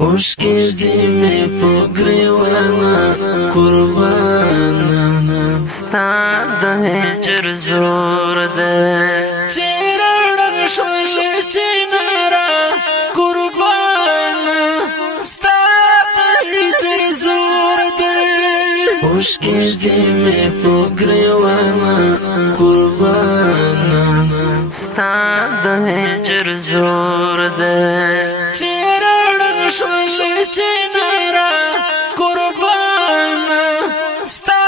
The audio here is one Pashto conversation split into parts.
اوشکی زیمی پو گریوانا قربانا ستا د هجر زور ده چیرړن شولی چینارا قربانا ستا د هجر زور ده اوشکی زیمی پو گریوانا قربانا ستا د هجر زور ده شولی چینارا قربانا ستا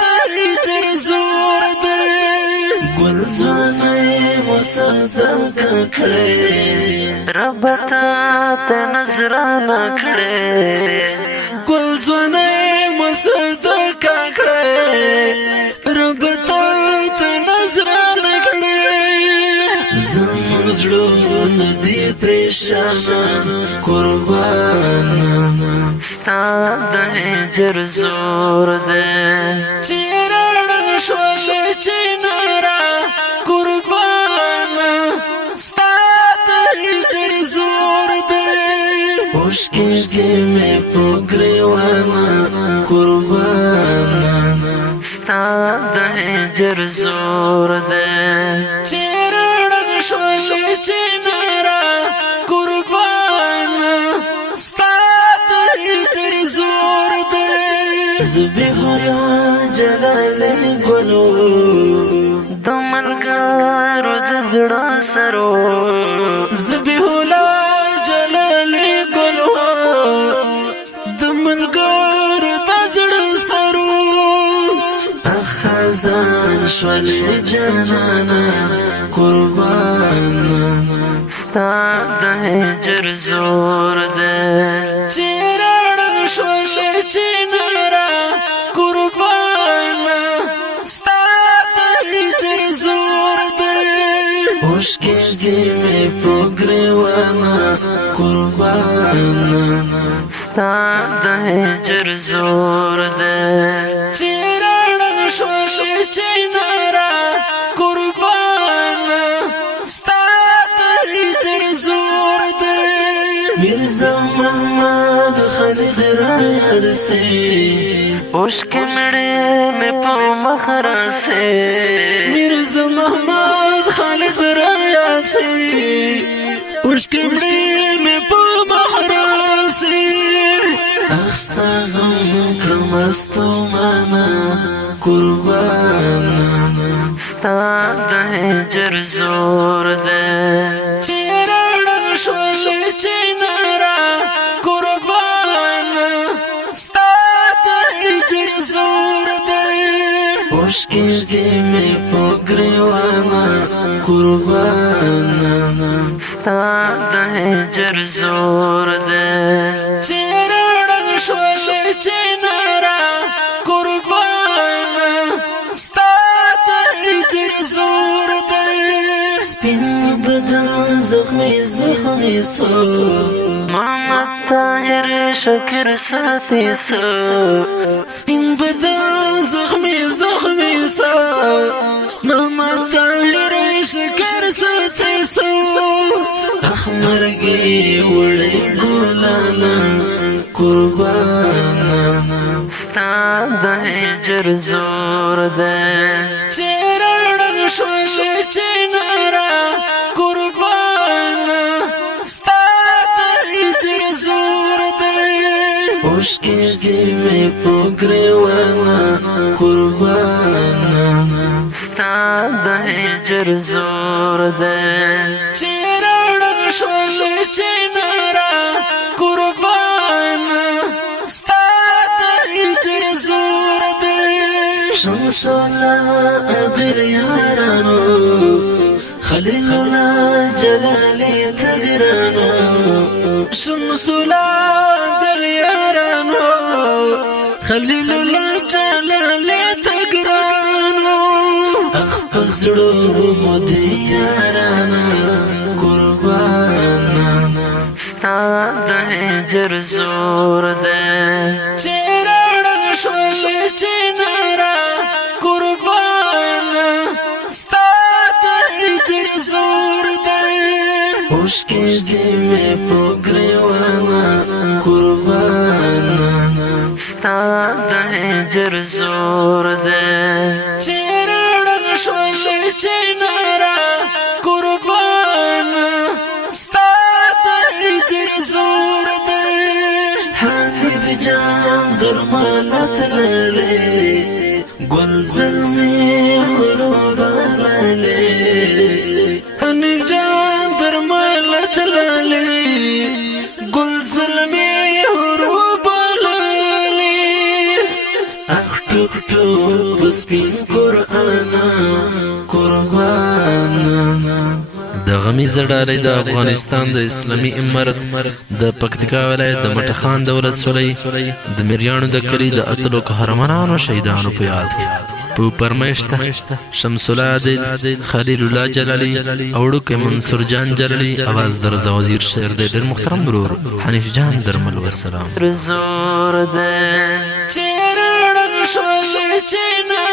د هجر زور ده گل زوانای مصدق کړي رب ته نظرانه کړي گل زوانای مصدق کړي رب ته نظرانه کړي زموږ زړونه دي پریشان قربانا ستا د هجر زور ده چیرړن شولی چینارا قربانا ستا د هجر زور ده اوشکی زیمی پو گریوانا قربانا ستا د هجر زور ده شولی چینارا قربانا ستا د هجر زور ده زبیح الله جلالی گلو د ملګرو د زړه سرو زبیح الله جلالی گلو د ملګرو د زړه سرو خزان شولی جانانا قربانا ستا د هجر زور ده چیرړن شولی چینارا قربانا ستا د هجر زور ده اوشکی زیمی پو گریوانا قربانا ستا د هجر زور ده شولی چینارا قربانا ستا د هجر زور ده میرزا محمد خالد را یاد سے اوشکی مڑے میں پو مخرا سے میرزا محمد خالد را یاد سے اوشکی مڑے میں پو مخرا سے اخستا غم کړم استومانا قربانا ستا د هجر زور ده چیرړن شولی چینارا قربانا ستا د هجر زور ده اوشکی زیمی پو گریوانا قربانا ستا د هجر زور ده شولی چینارا قربانا ستا د هجر زور ده سپین بدن زخمی زخمی سو محمد طاهر شکر ساتی سو سپین بدن زخمی زخمی سو محمد طاهر شکر ساتی سو اخمرگی وڑی گولانا قربانا ستا د هجر زور ده چیرړن شولی چینارا قربانا ستا د هجر زور ده اوشکی زیمی پو گریوانا قربانا ستا د هجر زور ده چیرړن شولی چینارا قربانا ستا د هجر زور ده شمس الله ادر یارانو خلیل الله جلالی تگرانو شمس الله در یارانو خلیل الله جلالی تگرانو اخپزړو مودی یارانا قربانا ستا د هجر زور ده چیرړن شولی چینارا قربانا ستا د هجر زور ده اوشکی زیمی پو گریوانا قربان ستا د هجر زور دے چیرڑن شولی چینارا قربان ستا د هجر زور دے حنیف جان درمانت للے گل زلمی قربان للے حنیف جان درمالت لالے گل زلمی قربان لالے ټوک ټوک سپین قرآن قربان د غمیز ډالۍ د افغانستان د اسلامي امارت د پکتیکا ولایت د مټخان د ولسوالۍ د میریانو د کلي د اتلو قهرمانانو شهیدانو په یاد کې په پرمیشته شمس الله عادل خلیل الله جلالی اوړوکی منصور جان جلالی اواز در رضا وزیر شعر دی ډېر محترم برور حنیف جان درمل والسلام زور دے چیرڑن شولی چینارا